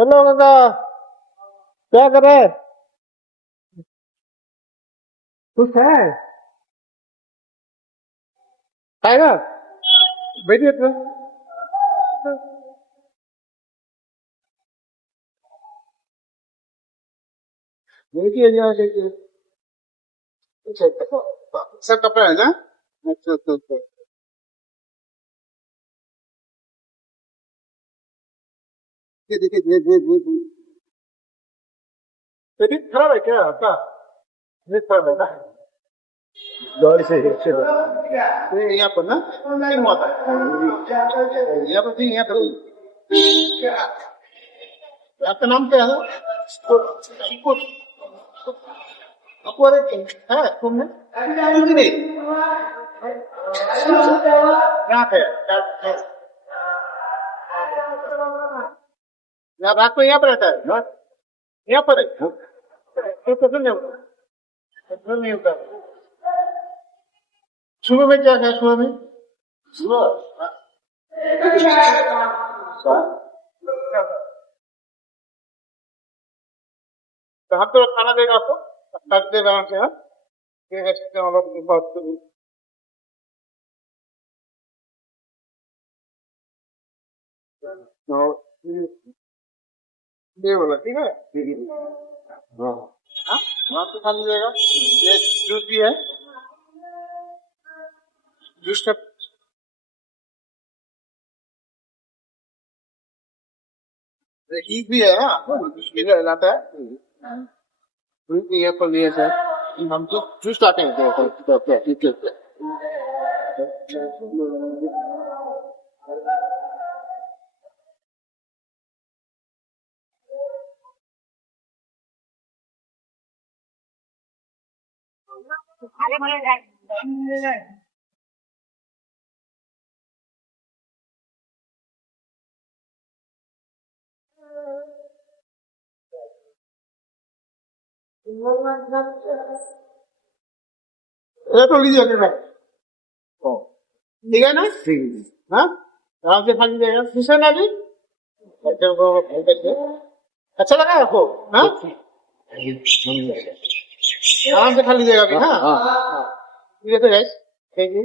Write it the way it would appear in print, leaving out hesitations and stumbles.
Hello काका, क्या कर रहे हैं? खुश है? टाइगर, बैठिए तो। देखिए यहाँ देखिए। अच्छा, सब कपड़ा है ना? अच्छा अच्छा अच्छा। ये देखिए ये पेट खराब है क्या आपका? पेट खराब है ना? दौड़ से ये यहाँ पर ना नहीं हुआ था। यहाँ पर नहीं, यहाँ पर। आपका नाम क्या है? शिको अकबर है तुमने? नहीं यहाँ है। यहाँ रात को यहाँ पर रहता है ना? यहाँ पर है तो कैसे नहीं होता? कैसे नहीं होता? सुबह में क्या खाया सुबह में? सुबह कहाँ तो खाना देगा आपको? काट देगा आराम से। हाँ, ये ऐसे हम लोग बात करें। तो ये बोला ठीक है। हाँ हाँ, वहाँ पे खा लीजिएगा। ये जूस भी है, जूस का ईख भी है। हाँ, जूस भी लाता है। जूस भी है पर लिए सर हम तो जूस लाते हैं ठीक है। ये तो लीजिए अगर ठीक है ना? ठीक है। हाँ, आराम से खा लीजिएगा। खुश है ना अभी? बच्चों को अच्छा लगा आपको? हाँ, आराम से खा लीजिएगा अभी। हाँ हाँ, ठीक है। Thank you.